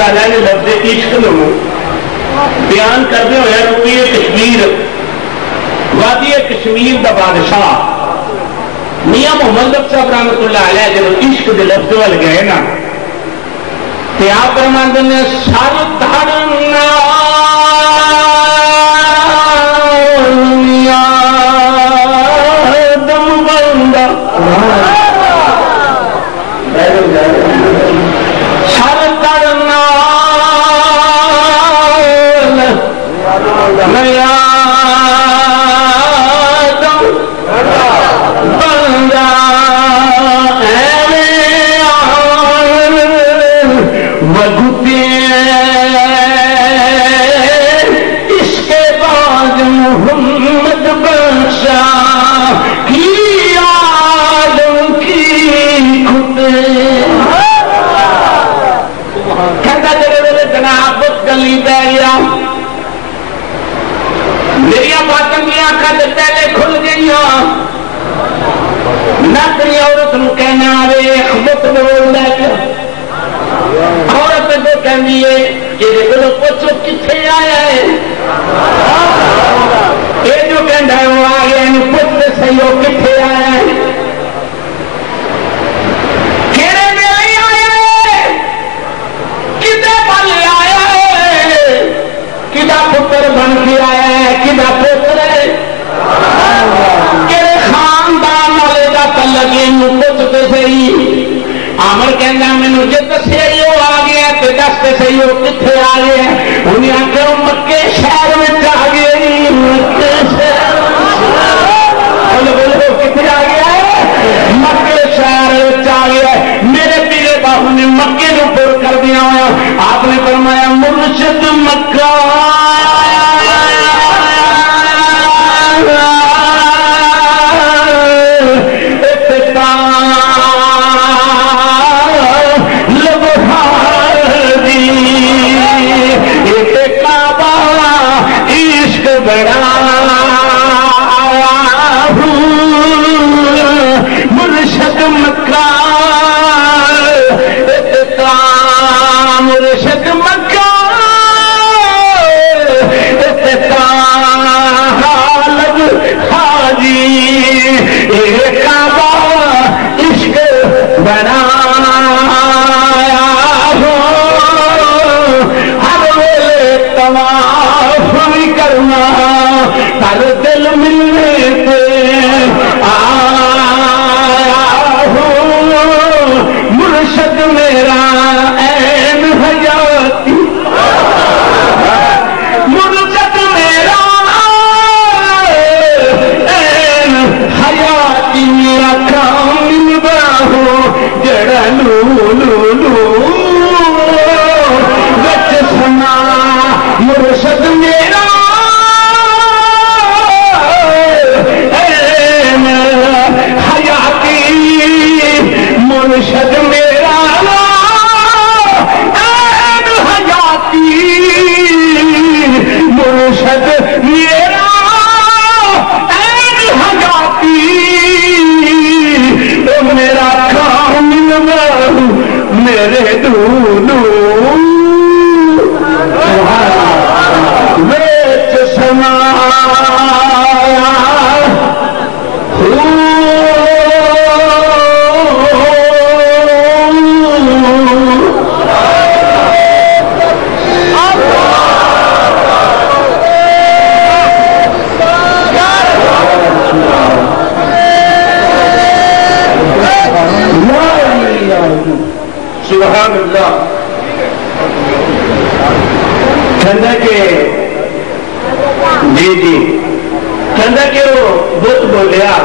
اللہ علیہ نے لفظ عشق نو بیان کرتے ہوئے روئی کشمیر وادی کشمیر دا بادشاہ میاں محمد صاحب رحمۃ اللہ علیہ جب عشق کے لفظ وال گئے نا تو آپ فرماتے ہیں سر دھڑنا دم بندہ سر دھڑنا نیا میری باتوں کی آنکھیں پہلے کھل گئی نہ تیری عورت نو کہنا ویخ بت بول لے پیا عورت تو کہنی ہے یہ کو پوچھو کتنے آیا ہے یہ جو کہنا ہے وہ آ گیا پوچھ صحیح ہو کتنے آیا ہے کہڑے میں آیا ہے کدے پل آیا ہے کدا پتر بن کے آیا ہے کدا پوتر ہے کہڑے خاندان والے کا تلگے پوچھتے صحیح آمر کہنا مینو جی دسیا ہی وہ آ گیا تو دستے صحیح وہ کتنے آ گیا انہیں آخر وہ مکے شہر میں آ گیا مکے شہر بولو کتنے آ گیا مکے شہر آ گیا میرے پیرے باہو نے مکے کو پور کر دیا ہوا آپ نے فرمایا مرشد مکہ مرشد مکہ مرشد مکہ لگ حاجی کعبہ عشق بنا ہر ویلے طواف بھی کرنا ہر دل ملنے سے آیا ہوں مرشد میرا عین حیاتی مرشد میرا عین حیاتی میرا کامل باہو جڑا لو لو لو بچ سنا مرشد میرا مرشد میرا عین حیاتی مرشد میرا عین حیاتی تو میرا کامل میرے دونوں ویچ سنا سبحان اللہ کہنا کہ جی جی کہنا کہ وہ بت بولیا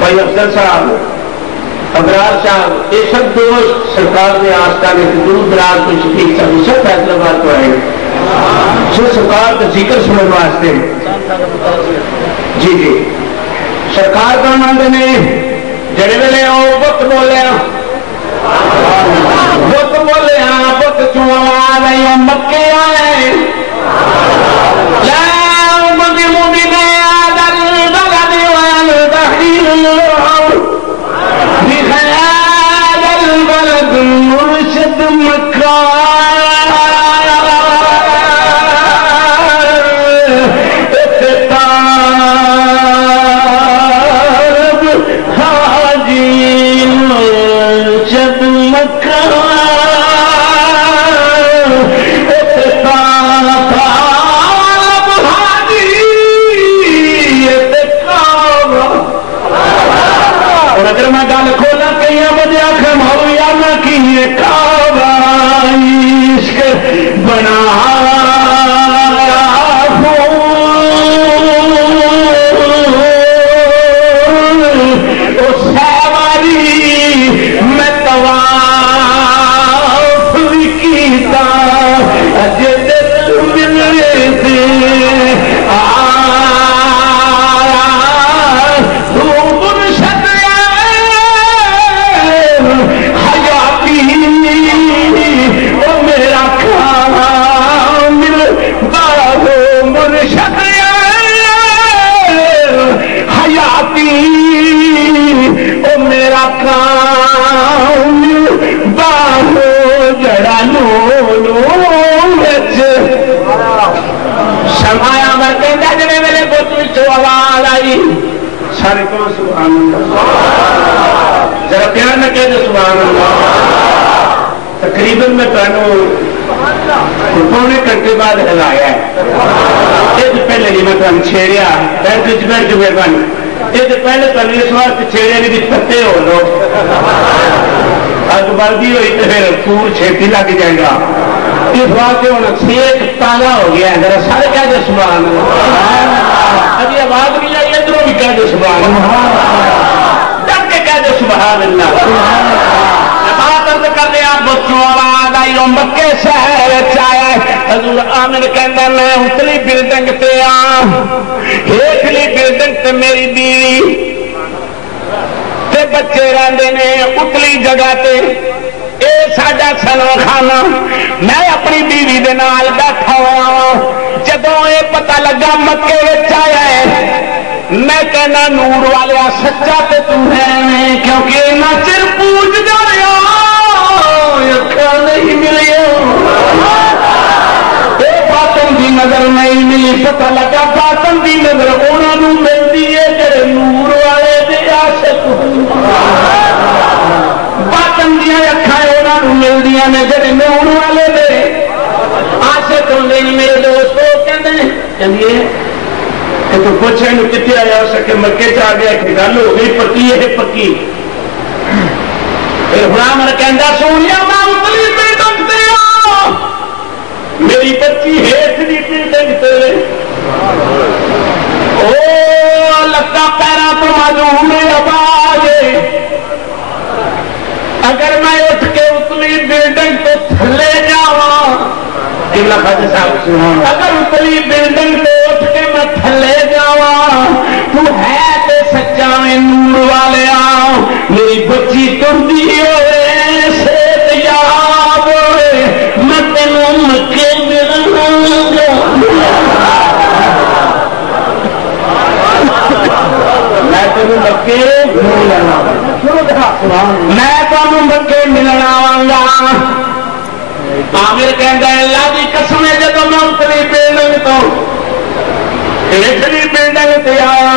بھائی افسر صاحب ابرار صاحب یہ سب دوست سرکار نے آستانے دور دراز کو شفیق صاحب سب فیصلہ بات کو آئے سو سرکار کا ذکر سننے واسطے جی جی سرکار کا مانگ نے جڑے ویلے آؤ بت بولیا بت بولے ہاں بت چوں آواز آئی مکے آئے مرشد مکہ سبحان اللہ، ذرا پیار نہ کہہ دو سبحان اللہ۔ تقریباً میں پونے گھنٹے بعد ہلایا ہے، یہ پہلے نہیں میں تمہیں چھیڑیا بیٹھ جو مہربانی، یہ پہلے تمہیں اس واسطے چھیڑیا نہیں پتے ہو لو، اگ بلدی ہوئی تو پھر پور چھیتی لگ جائے گا، اس واسطے ہوں سیک تازہ ہو گیا ہے، ذرا سارے کہہ دے سبحان اللہ، ابھی آواز نہیں آئی ادھروں بھی کہہ دے سبحان اللہ، ڈر کے کہہ دے سبحان اللہ۔ کر دیا بچوں آواز آئی مکے شہر آیا، حضور آمن کہندا میں اتلی بلڈنگ تے ہیٹلی بلڈنگ تے میری بیوی تے بچے رہندے نے اتلی جگہ تے، اے ساڈا سنو خانہ، میں اپنی بیوی دے نال بیٹھا ہوا، جدوں یہ پتہ لگا مکے وچ آیا ہے، میں کہنا نور والیا سچا تے تو ہے، کیونکہ نہ چر پوجدا رہیا نہیں ملی، باطن دی نظر نہیں ملی، پتہ لگا باطن دی نظر انہوں ملتی ہے جڑے نور والے دے عاشق، باطن دیا اکھاں انہوں ملتی ہیں جڑے نور والے دے عاشق ہوندے نے۔ میرے دوستو کہندے تو پوچھے کتنے آیا ہو سکے مکے چ آ گیا، کہ گل ہو گئی پکی ہے پکی، پھر غلام کہندا سونیا میں اتلی بلڈنگ تے میری بچی ہیٹلی بلڈنگ تے، او لگتا پیروں تو معلوم آواز، اگر میں اٹھ کے اتلی بلڈنگ تو تھلے جاواں، اگر اتلی بلڈنگ تو اٹھ کے میں تھلے جاواں، تو ہے تے سچا میں نور والیا، میری بچی تردی ہوئے صحت یاب ہوئے، میں تینوں مکے ملوں گا، میں تینوں مکے ملنا، میں تینوں مکے ملنا گا۔ عامر کہندا ہے اللہ دی قسم ہے جدوں میں اتلی بلڈنگ تو ہیٹلی بلڈنگ تے آیا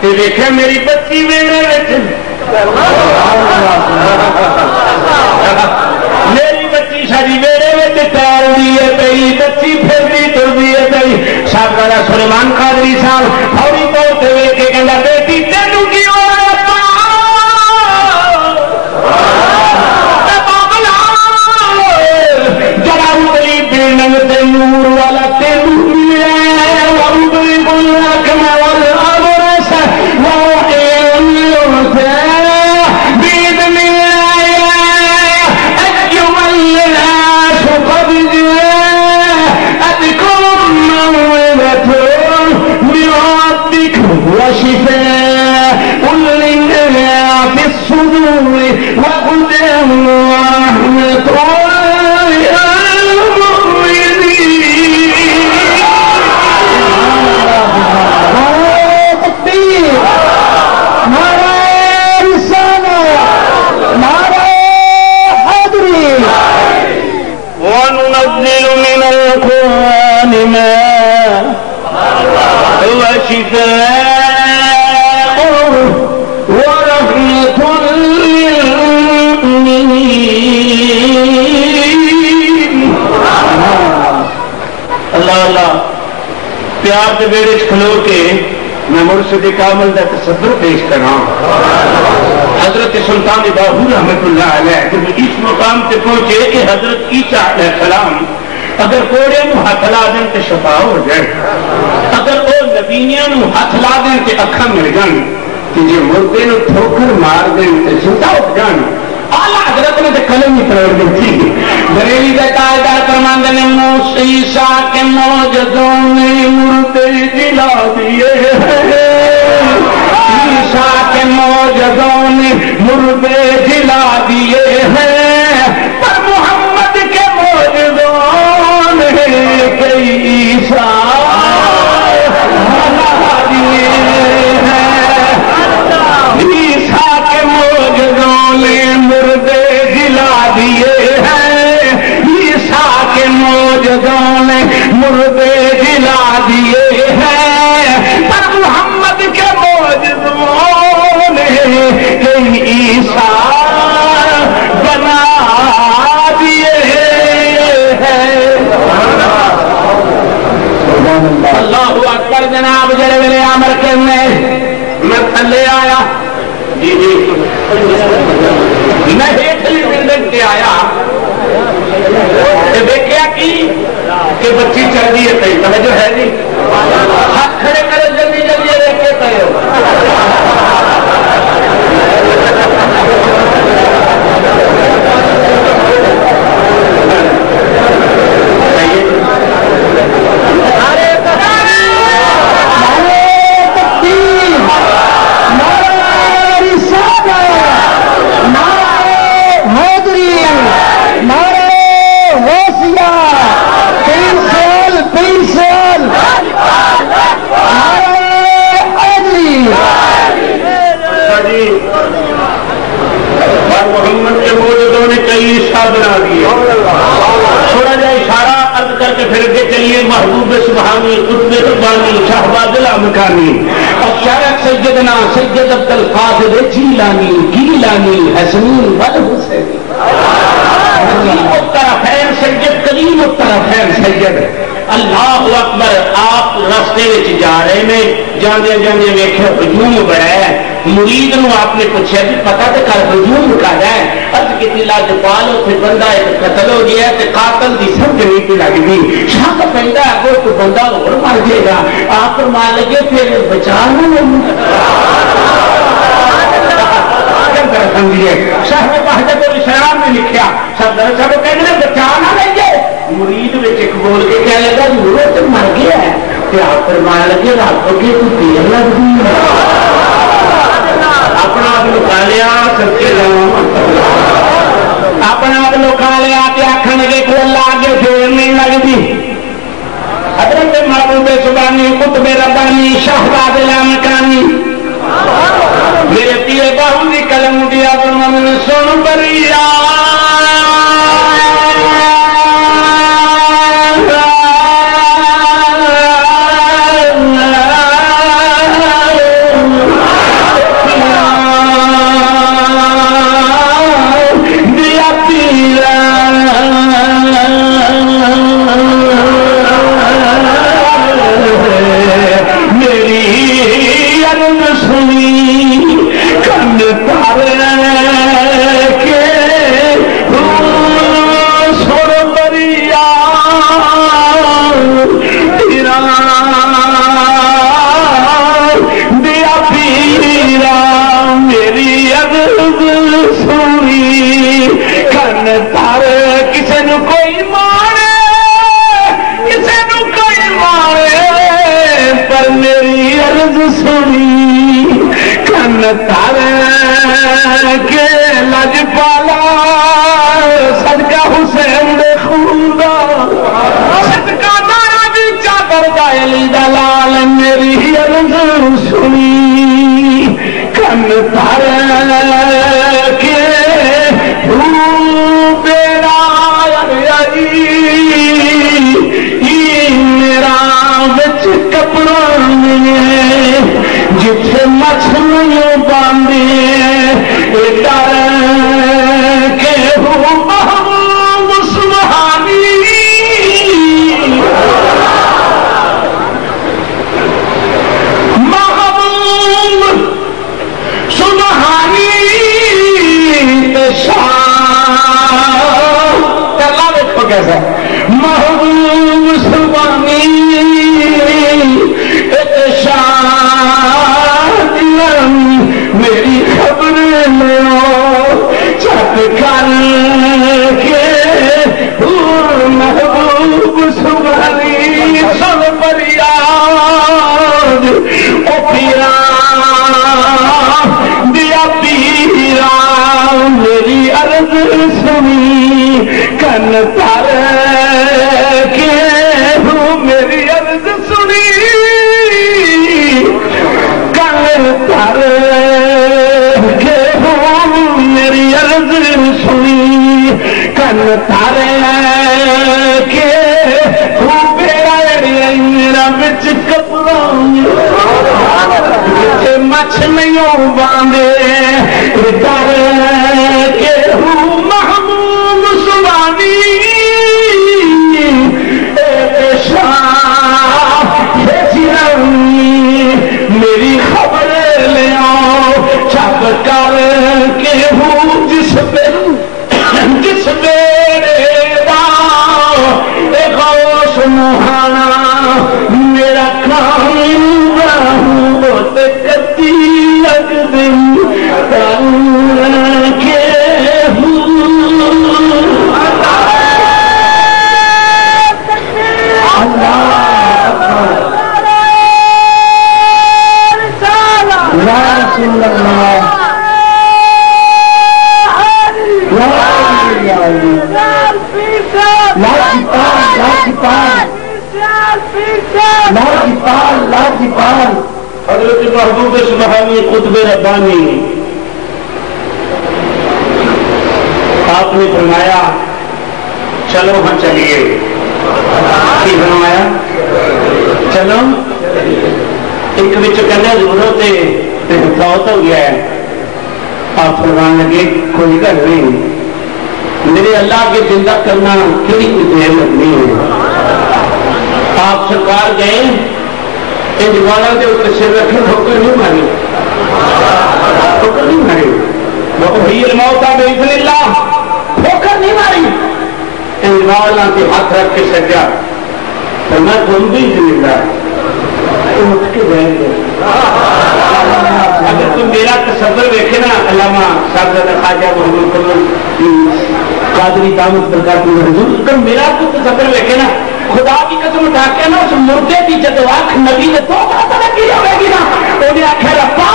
تے ویکھیا میری بچی ویڑے وچ، میری بچی ساری ویڑے وچ ٹہلدی ہے پئی، بچی پھردی ٹردی ہے پئی۔ صاحب والا سلیمان قادری صاحب فوری طور تے ویکھ کے کہندا بیٹی تینوں کی ہو نور والا تینوں پیار کے بیڑے کھلو کے میں مرشد کامل کا تصور پیش کرا۔ حضرت سلطان باہو رحمت اللہ علیہ جب اس مقام سے پہنچے کہ حضرت عیسیٰ علیہ السلام اگر کوڑے نو ہاتھ لا دیں تو شفا ہو جائے، اگر وہ نبینیاں نو ہاتھ لا دیں تو اکھاں مل جان، کہ جی مردے نو ٹھوکر مار دیں تو زندہ ہو جان۔ اعلیٰ حضرت نے قلم ہی پڑھ دی، بریلی کا تاجدار فرماندے نے عیسیٰ کے معجزوں نے مردے جلا دیے ہیں، عیسیٰ کے معجزوں نے مردے جلا دیے ہیں، پر محمد کے معجزوں نے کئی عیسیٰ جلا دیے ہیں، عیسیٰ کے معجزوں نے مردے جلا دیے ہیں، عیسیٰ کے معجزوں نے مردے جلا دیے ہیں، تربیت ہے توجہ ہے جی ہاتھ کھڑے کرو جلدی جلدی دیکھ کے کرو محمد کے موجودوں نے کئی عشاء بنا دیے تھوڑا جا اشارہ عرض کر کے پھر کے چلیے محبوب سبحانی قطب ربانی شہباز الامکانی اور شارع سیدنا سید عبد القادر جیلانی گیلانی حسنین والحسینی کلیم الطرفین سید کلیم الطرفین سید اللہ اکبر آپ راستے میں جا رہے ہیں جانے جانے ویکھے ہجوم بڑا ہے مرید نو آپ نے پوچھا بھی پتا تو کر ہجوم کا ہے ارض کی لاجپال اتنے بندہ ایک قتل ہو گیا تے قاتل دی سمجھ نہیں پی لگتی شک پہنتا ہے کوئی بندہ اور مر جائے گا آپ فرمان لگے پھر بچانا شاہ بہادر الاسلام نے لکھا سب کہنے بچا نہ لیں مرید ایک بول کے کیا لگا وہ تو مر گیا ہے کہ آپ فرمان لگے رات کے تو دیر لگتی اپنا آپ لکا لیا سچے اپنا آپ لکا لیا کہ آخر لگے کو اللہ آگے پھر نہیں لگتی حضرت محبوب سبحانی قطب ربانی شہباز الامکانی میرے پیے باہوں کی قلم دیا من سن بریا کے لج پالا صدقہ حسین دے خوندا صدقہ دارا بھی چادر دائلی دلال میری عرض سنی کن تر کے بیرا میرا بچ کپڑا جتھے مچھلیوں باندھے ڈر کے محبوب سبحانی محبوب سبحانی کلا دیکھو کیسا محبوب سبحانی میری خبر لو چک کر کے محبوب سبحانی سب فریاد او پیرا دیا پیرا میری عرض سنی کن تر کے میری عرض سنی کن تر کے میری عرض سنی کن تارے کے میرا بچ کپڑا مچھ نہیں باندھے ڈر کے محبوب سبحانی میری خبر لیا چک کر کے ہوں جس میرے دا غوث محانا حضرت محبوب سبحانی قطب ربانی آپ نے فرمایا چلو ہم چلیے. کی فرمایا چلو. ایک بچ کہنا ضرورت فوت ہو گیا ہے. آپ فرمان لگے کوئی گل نہیں, میرے اللہ کے زندہ کرنا کتنی دیر لگنی ہے. آپ سرکار گئے انجوالا کے اوپر سر رکھے, ٹھوکر نہیں ماری, ٹھوکر نہیں ماری. وہی الموت باذن اللہ, ٹھوکر نہیں ماری. انجوالا کے ہاتھ رکھ کے سجا تو میں تم بھی زندہ اٹھ کے بیٹھ گئے. اگر تم میرا تصور دیکھے نا, علامہ صاحبزادہ خواجہ محمد قادری دامت برکاتہ حضور, اگر میرا تو تصور دیکھے نا, خدا کی قسم اٹھا کے نا اس مردے کی جدو آنکھ نبی نے تو ترقی ہوے گی نا, انہیں آخیا ربا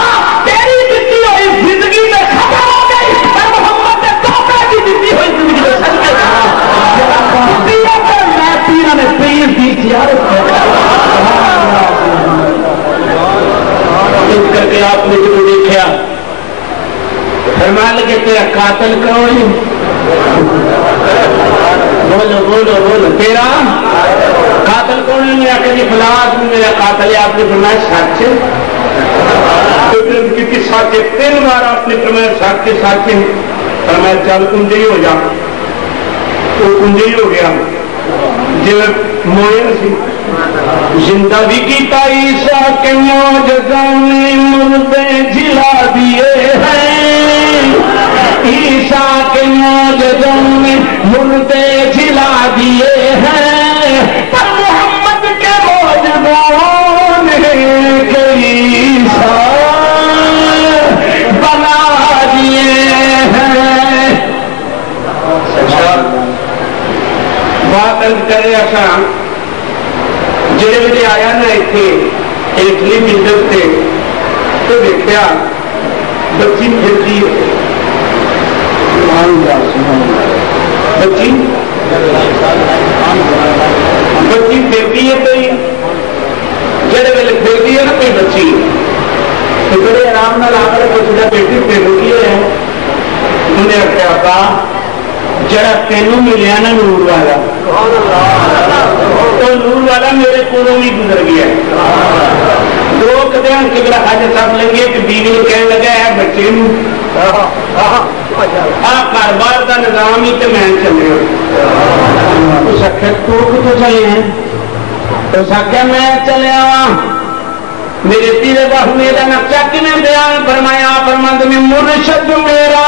تیری دیتی ہوئی زندگی میں ختم ہو گئی, اور محمد نے توبہ کی دیتی ہوئی زندگی میں سچ میں میں پیروں نے پیر دی زیارت اس کر کے آپ نے جو دیکھا فرمان لگے تیرا قاتل کون ہے؟ بولو بولو بولو, تیرا قاتل کون ہے؟ میں آخر جی فلاں آدمی میرا قاتل ہے. آپ نے فرمایا سچ, کیونکہ سچ 3 بار آپ نے فرمایا سچ سچ. فرمایا چل کنجی ہو جا. وہ کنجی ہو گیا جی مویا سی. زندہ بھی کیتا عیسیٰ کے معجزوں نے مردے جلا دیے ہیں, عیسیٰ کے معجزوں نے مردے جلا دیے ہیں, پر محمد کے معجزوں نے عیسیٰ بنا دیے ہیں. بات کرے ایسا جڑے ویلے آیا نا اتنے اٹلی مندر سے تو دیکھا بچی پھرتی بچی پھرتی ہے کوئی, جڑے ویلے پھرتی ہے نا کوئی بچی تو بڑے آرام نال آ کر پوچھتا بیٹی پھرتی ہے. انہیں آخیا با جڑا تینوں ملیا نا نور والا, تو نور والا میرے کو بھی گزر گیا. 2 قدم قبلہ خواجہ صاحب لگے کہ بیوی نے کہنے لگا ہے بچے کاروبار کا نظام ہی تو میں چلے. اس آخیا تو کتوں چلے ہیں؟ اس آخیا میں چلیا میرے تیرے باہو میرا نقشہ کنے بیان فرمایا, فرماند میں مرشد میرا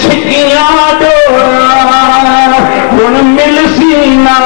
چھکیاں ڈورا ہن مل سینا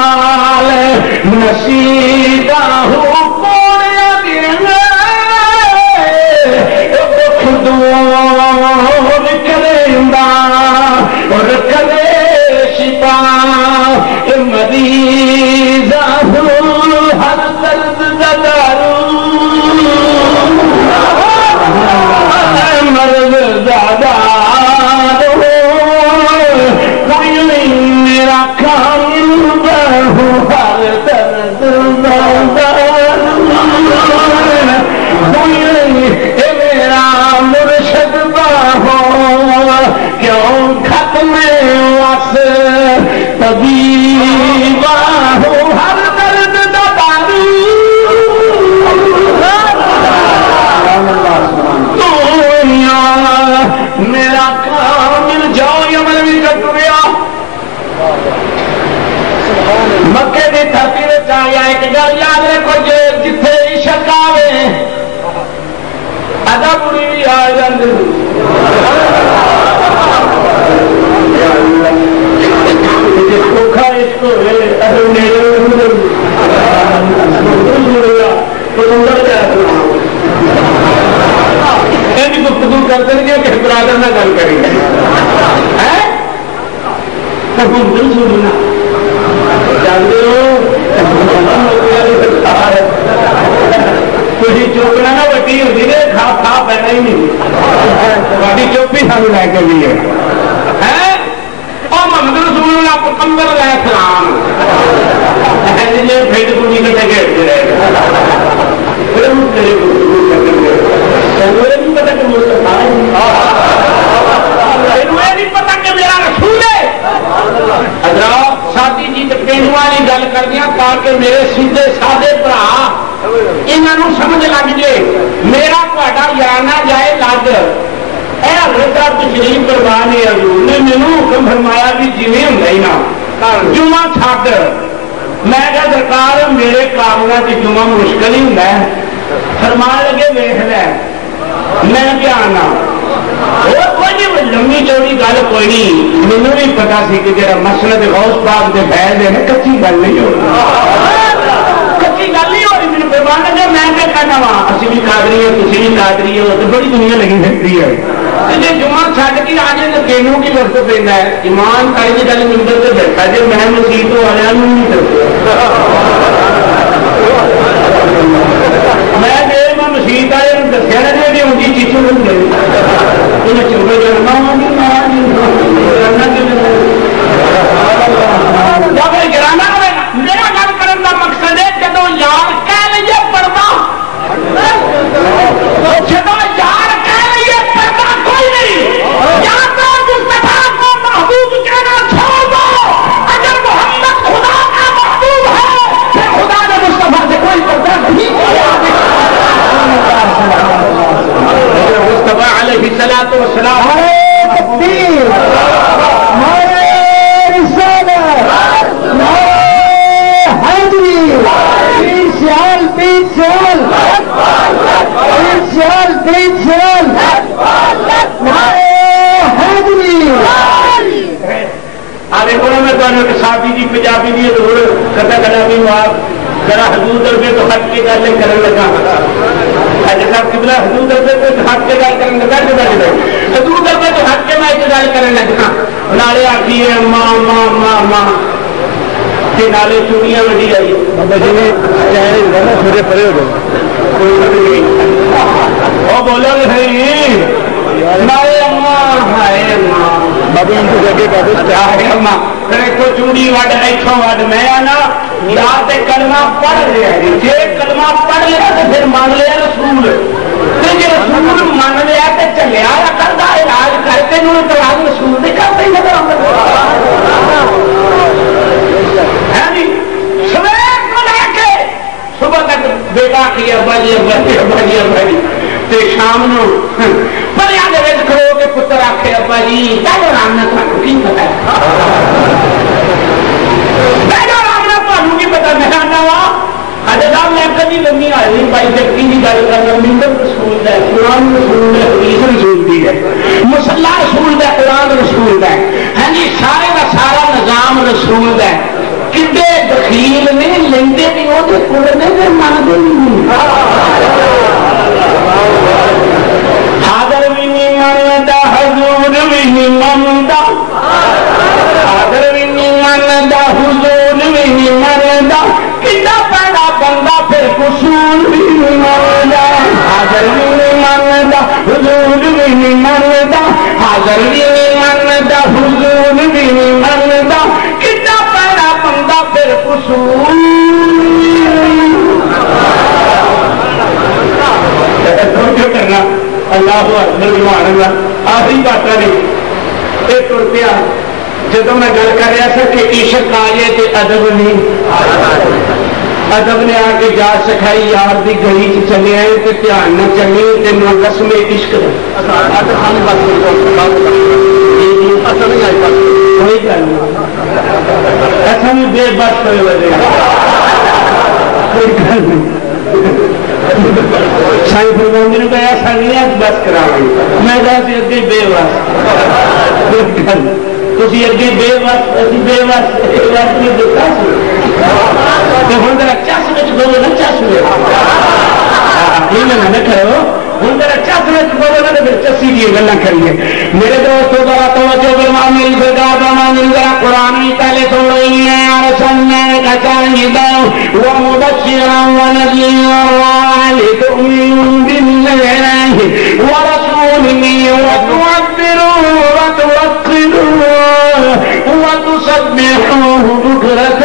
یہاں سمجھ لگ جائے میرا تا یار نہ جائے لگ حضرت تشریف پروان نے حضور نے مینو حکم فرمایا بھی جی ہوں نا جمعہ چھڈ میں کہا سرکار میرے کاموں سے جمعہ مشکل ہی ہوں فرمان لگے ویخ لے میں دھیان کوئی لمبی چوڑی گل کوئی نہیں مینو بھی پتا سی کہ جا مسلک غوث پاک کے فیض ہے کچی گل نہیں ہو رہی کچی گل نہیں ہو رہی میرے فرمان لگے میں کیا کہنا وا اسی بھی قادری ہے تھی بھی قادری ہو تو بڑی دنیا لگی رہتی ہے جی جمعہ چھڈ کے آ جائے تو تینوں کی وقت پہنا ہے ایمان کاری کی گل ممبر سے بیٹھا جی میں مسیح والوں نہیں کرتا میں مسیح والے دسیا نا جی ان کی چیزوں کو چوبے جانا گرانا میرا گل کرنے کا مقصد ہے جب یار کہہ لیے پڑھنا جب یار کہہ لیے پڑھنا کوئی نہیں یا تو مصطفیٰ کو محبوب کہنا چھوڑ دو اگر محمد خدا کا محبوب ہے پھر خدا نے مصطفیٰ سے کوئی پردہ نہیں کیا مصطفیٰ علیہ الصلوۃ والسلام تکبیر سادی جی پنجابی کی ضرور کتا کلا بھی ذرا حضور دربے تو ہٹ کے گل کر لگا صاحب قبلہ حضور دربے تو ہٹ کے گل کر لگا حضور دربے تو ہٹ کے میں گل کر لگا نالے آخی ہے ماں ماں ماں ماں نالے چوڑیاں وڈی آئی وہ بولو نہیں چوڑی وڈ اتوں وڈ میں یا کلمہ پڑھ لیا جی کلمہ پڑھ لیا تو پھر من لیا رسول جی رسول من لیا تو چلیا کرتا علاج کر کے علاج رسول نہیں کرتے نظر سویر کو لے کے صبح تک بیٹا کی ابا جی ابا جی ابا جی ابا جی شام نو پریا کھڑو کے پتر آخے ابا جی پہلو رام نے تمہیں کی پتا پہلو رام نے تمہیں کی پتا میں آنا وا اجے صاحب میں کبھی لمبی آئی بھائی جگتی کی گل کرنا ممبر رسول ہے قرآن رسول ہے حدیث رسول کی ہے مصلا رسول ہے قرآن رسول ہے ہاں جی سارے کا سارا نظام رسول ہے کتنے دخیل نے لیندے بھی وہ پورے مانتے نہیں حاضر بھی نہیں منتا حضور بھی نہیں منتا حاضر بھی نہیں منتا حضور بھی نہیں منتا کتا پیدا بندہ پھر قصور بھی نہیں منتا حاضر بھی نہیں منتا حضور بھی نہیں منتا حاضر بھی نہیں منتا حضور بھی نہیں منتا کتا پیدا بندہ پھر قصور کرنا اللہ اکبر سبحان اللہ آخری بات نہیں یہ تر پیا جب میں گل کر رہا تھا کہ عشق آ جائے تو ادب نہیں ادب نے آ کے جا سکھائی یار کی گلی چ چلے آئے تو دھیان نہ چلے تین رسم عشق کوئی گل نہیں ایسا بھی بے بس ہوئے والے کوئی گل نہیں سائی فرماندے نے کہا ایسا نہیں ہے بس کرا میں کہا سی اگے بے بس تھی اگے بے بس بے بس نہیں دیتا ہوں ذرا چس میں بولو نا چس میں نہ کرو ہوں ذرا چس میں بولو نا تو پھر چسی کی گلا کریے میرے دوستوں ذرا توجہ فرما میری سرکار فرماندے ذرا قرآن ہی پہلے تو ومبشرا ونذيرا لتؤمنوا بالله ورسوله وتعبروه وتوقروه وتسبحوه بكرة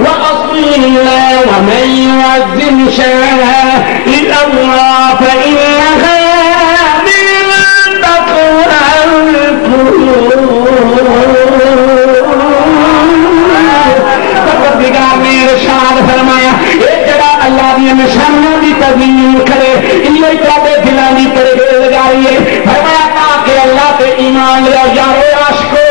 وأصيلا ومن يعظم شعائر الله فإنها من تقوى القلوب فرمایا یہ جڑا اللہ دی نشانوں کی تزئین کرے یہ تے دلوں کی پرہیزگاری ہے فرمایا تاکہ اللہ تے ایمان لیا یارو عاشقو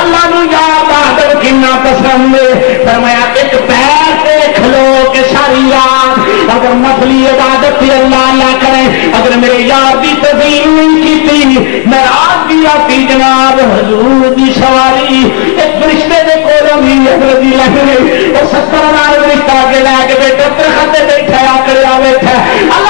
اللہ نو یاد آدر کنا پسند ہے فرمایا ایک پیر تے کھلو کے ساری رات اگر نفلی عبادت سے اللہ اللہ کرے اگر میرے یار کی تزئین نہیں کی ناراض بھی آتی جناب حضور دی سواری ایک فرشتے دے کولوں بھی حضرت لگے وہ 70,000 فرشتہ کے لے کے بیٹھا درخت بیٹھا آ کر بیٹھا